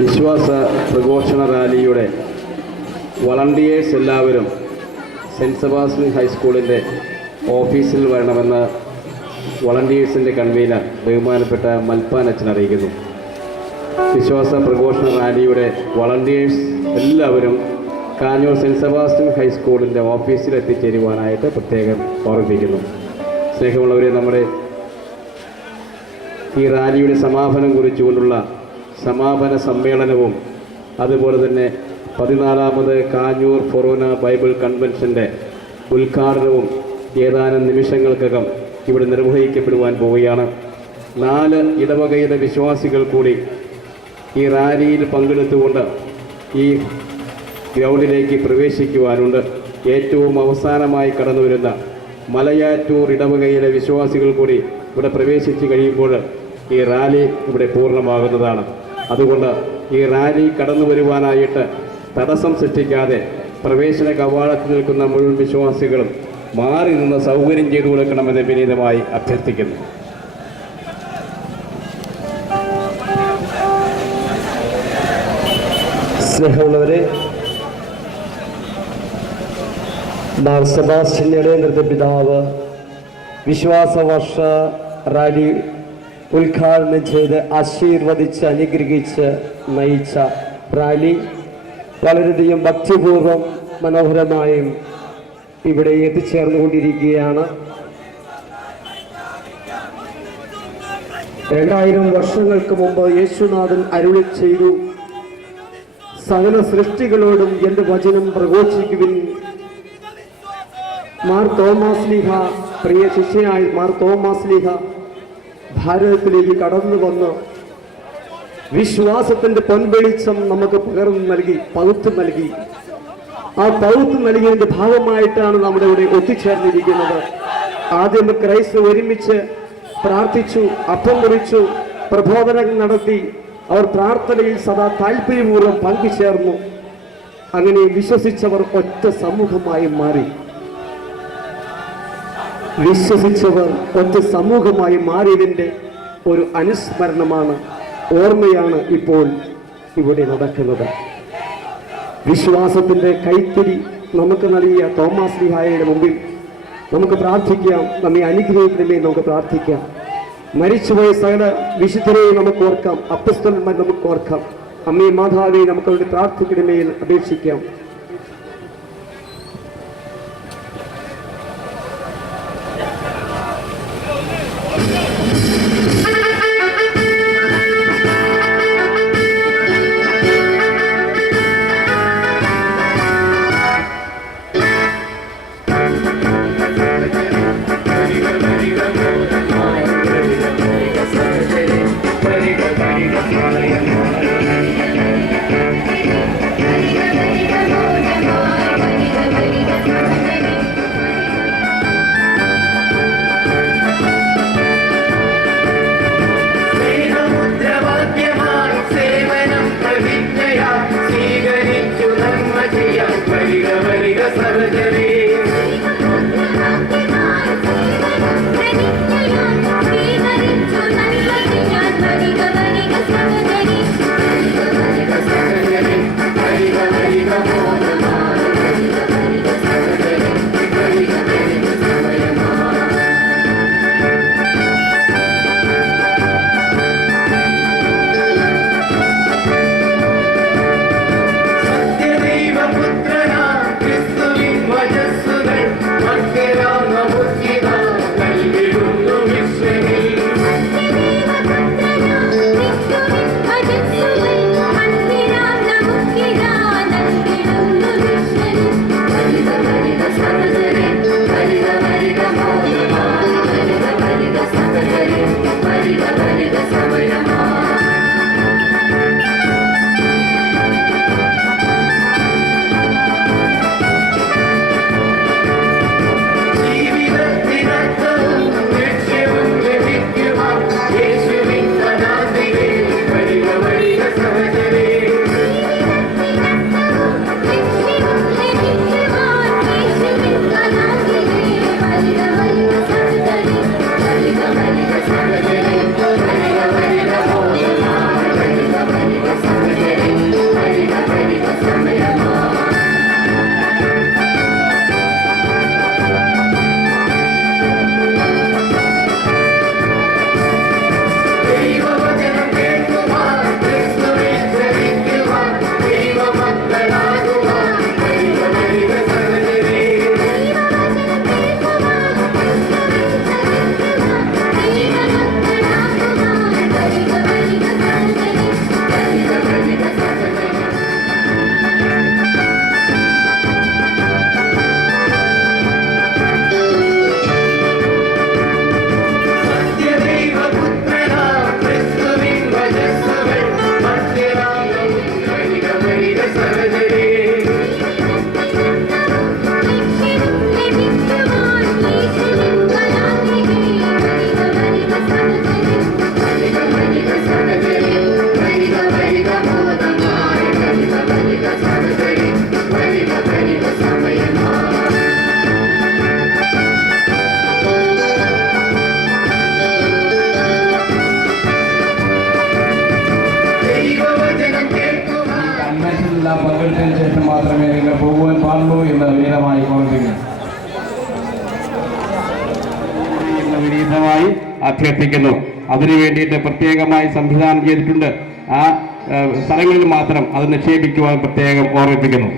വിശ്വാസ പ്രഘോഷണ റാലിയുടെ വളണ്ടിയേഴ്സ് എല്ലാവരും സെന്റ് സെബാസ്റ്റിൻ ഹൈസ്കൂളിന്റെ ഓഫീസിൽ വരണമെന്ന് വളണ്ടിയേഴ്സിന്റെ കൺവീനർ ബഹുമാനപ്പെട്ട മൽപ്പാൻ അച്ഛൻ അറിയിക്കുന്നു. വിശ്വാസ പ്രഘോഷണ റാലിയുടെ വളണ്ടിയേഴ്സ് എല്ലാവരും കാഞ്ഞൂർ സെന്റ് സെബാസ്റ്റ്യൻ ഹൈസ്കൂളിന്റെ ഓഫീസിൽ എത്തിച്ചേരുവാനായിട്ട് പ്രത്യേകം ഓർമ്മിപ്പിക്കുന്നു. സ്നേഹമുള്ളവരെ നമ്മുടെ ഈ റാലിയുടെ സമാപനം കുറിച്ചുകൊണ്ടുള്ള സമാപന സമ്മേളനവും അതുപോലെ തന്നെ പതിനാലാമത് കാഞ്ഞൂർ ഫൊറോന ബൈബിൾ കൺവെൻഷന്റെ ഉദ്ഘാടനവും ഏതാനും നിമിഷങ്ങൾക്കകം ഇവിടെ നിർവഹിക്കപ്പെടുവാൻ പോവുകയാണ്. നാല് ഇടവകയിലെ വിശ്വാസികൾ കൂടി ഈ റാലിയിൽ പങ്കെടുത്തുകൊണ്ട് ഈ ഗ്രൗണ്ടിലേക്ക് പ്രവേശിക്കുവാനുണ്ട്. ഏറ്റവും അവസാനമായി കടന്നു വരുന്ന മലയാറ്റൂർ ഇടവകയിലെ വിശ്വാസികൾ കൂടി ഇവിടെ പ്രവേശിച്ച് കഴിയുമ്പോൾ ഈ റാലി ഇവിടെ പൂർണമാകുന്നതാണ്. അതുകൊണ്ട് ഈ റാലി കടന്നു വരുവാനായിട്ട് തടസ്സം സൃഷ്ടിക്കാതെ പ്രവേശന കവാടത്തിൽ നിൽക്കുന്ന മുഴുവൻ വിശ്വാസികളും മാറി നിന്ന് സൗകര്യം ചെയ്തു കൊടുക്കണമെന്ന് വിനീതമായി അഭ്യർത്ഥിക്കുന്നു. സ്നേഹമുള്ളവരെ മാർ സെബാസ്റ്റ്യൻ പിതാവ് വിശ്വാസവർഷ റാലി ഉദ്ഘാടനം ചെയ്ത് ആശീർവദിച്ച് അനുഗ്രഹിച്ച് നയിച്ച റാലി വളരെയധികം ഭക്തിപൂർവം മനോഹരമായും ഇവിടെ എത്തിച്ചേർന്നുകൊണ്ടിരിക്കുകയാണ്. രണ്ടായിരം വർഷങ്ങൾക്ക് മുമ്പ് യേശുനാഥൻ അരുളി ചെയ്തു സകല സൃഷ്ടികളോടും എന്റെ വചനം പ്രഘോഷിക്കുവിൻ. മാർ തോമസ് ലീഹ പ്രിയ ശിഷ്യനായ മാർ തോമസ് ലീഹ ഭാരതത്തിലേക്ക് കടന്നു വന്ന് വിശ്വാസത്തിന്റെ പൊൻവെളിച്ചം നമുക്ക് പകർന്നു നൽകി പകുത്തു നൽകി. ആ പൗത്ത് നൽകിയതിന്റെ ഭാഗമായിട്ടാണ് നമ്മുടെ ഇവിടെ ഒത്തുചേർന്നിരിക്കുന്നത്. ആദ്യം ക്രൈസ്തു ഒരുമിച്ച് പ്രാർത്ഥിച്ചു അപ്പം മുറിച്ചു പ്രബോധനം നടത്തി. അവർ പ്രാർത്ഥനയിൽ സദാ താല്പര്യപൂർവം പങ്കുചേർന്നു. അങ്ങനെ വിശ്വസിച്ചവർ ഒറ്റ സമൂഹമായി മാറി. വിശ്വസിച്ചവർ ഒറ്റ സമൂഹമായി മാറിയതിന്റെ ഒരു അനുസ്മരണമാണ് ഓർമ്മയാണ് ഇപ്പോൾ ഇവിടെ നടക്കുന്നത്. വിശ്വാസത്തിന്റെ കൈത്തിരി നമുക്ക് നൽകിയ തോമാസ് ലിഹായയുടെ മുമ്പിൽ നമുക്ക് പ്രാർത്ഥിക്കാം. നമ്മെ അനുഗ്രഹിക്കണമേ നമുക്ക് പ്രാർത്ഥിക്കാം. മരിച്ചുപോയ സകല വിശുദ്ധരെയും നമുക്ക് ഓർക്കാം. അപ്പസ്തന്മാർ നമുക്ക് ഓർക്കാം. അമ്മേ മാതാവെ നമുക്ക് അവരുടെ പ്രാർത്ഥിക്കണമേ അപേക്ഷിക്കാം. അഭ്യർത്ഥിക്കുന്നു. അതിനു വേണ്ടിയിട്ട് പ്രത്യേകമായി സംവിധാനം ചെയ്തിട്ടുണ്ട്. ആ സ്ഥലങ്ങളിൽ മാത്രം അത് നിക്ഷേപിക്കുവാൻ പ്രത്യേകം ഓർമ്മിപ്പിക്കുന്നു.